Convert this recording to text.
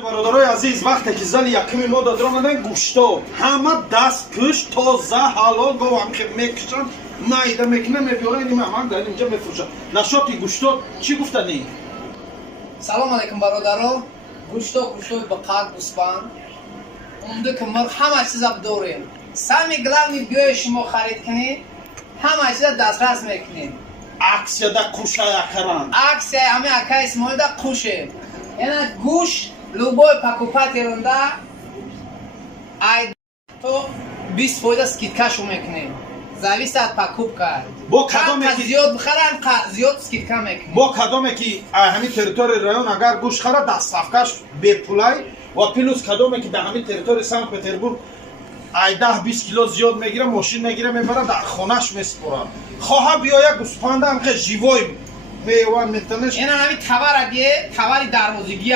برادرای عزیز وقتی که زن یکمی ما داد رامدن گوشتا همه دست پوش تازه حلال گوام که میکشن مایده میکنه میبیارن این همه در اینجا میفروشن نشاطی گوشتا چی گفتنی؟ سلام علیکم برادرها. گوشتا با قد گوسفند اونده که ما همه چیز داریم. سمی گلامی بیای شما خرید کنید همه چیز دسترس میکنید. اکسیا دا کوشه یکران عکس همه اکای اسماعیل دا خوشه یعنی گوش لوبای پاکوپاتی رونده ای تو 20% скидкашу میکنیم. зависит от покупка. با کدومی که زیاد بخرن زیاد скидка میکنیم. با کدومی که همین تریتوری رایون اگر گوش خره دست صفکش به پولای و پلوس کدومی که در همین تریتوری سنت پتربورگ ای 10-20 کیلو زیاد میگیره ماشین میگیره میبره در خونش میسپره خواه بیاید گوسفند هم که جیوای میوان میتنش این همین تبر اگه تبری دروازگی